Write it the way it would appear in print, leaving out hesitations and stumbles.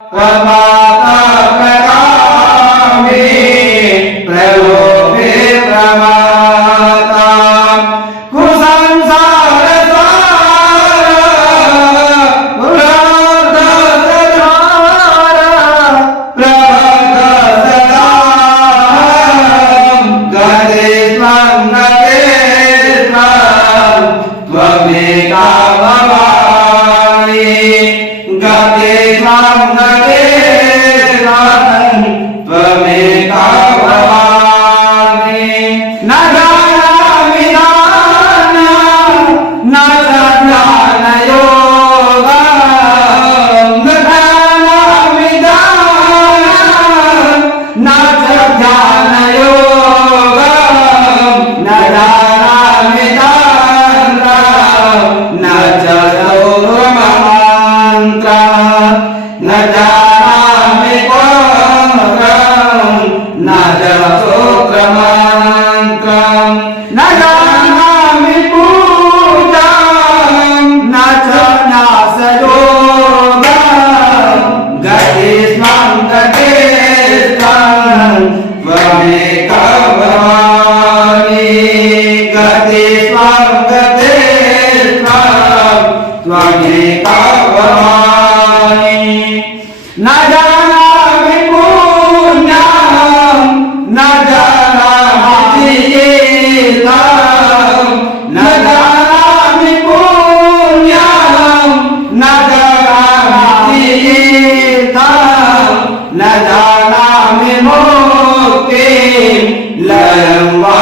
प्रमाता प्रकामी प्रलोभे प्रमाता कुसंसार त्वमेका भवानी गते त्वमेका भवानी न जानामि दानं न च ज्ञानयोगं न जानामि दानं न च ज्ञानयोगं न जानामि न च गौरवमन्त्रं न जानामि पौत्रं न च सूत्रमन्त्रं न जानामि पूजां न च न्यासयोगं गतिस्त्वं त्वमेका भवानी गतिस्त्वं त्वमेका भवानी न जानामि पुण्यं न जानामि तीर्थं न जानामि पुण्यं न जानामि तीर्थं न जानामि मुक्तिं लयं वा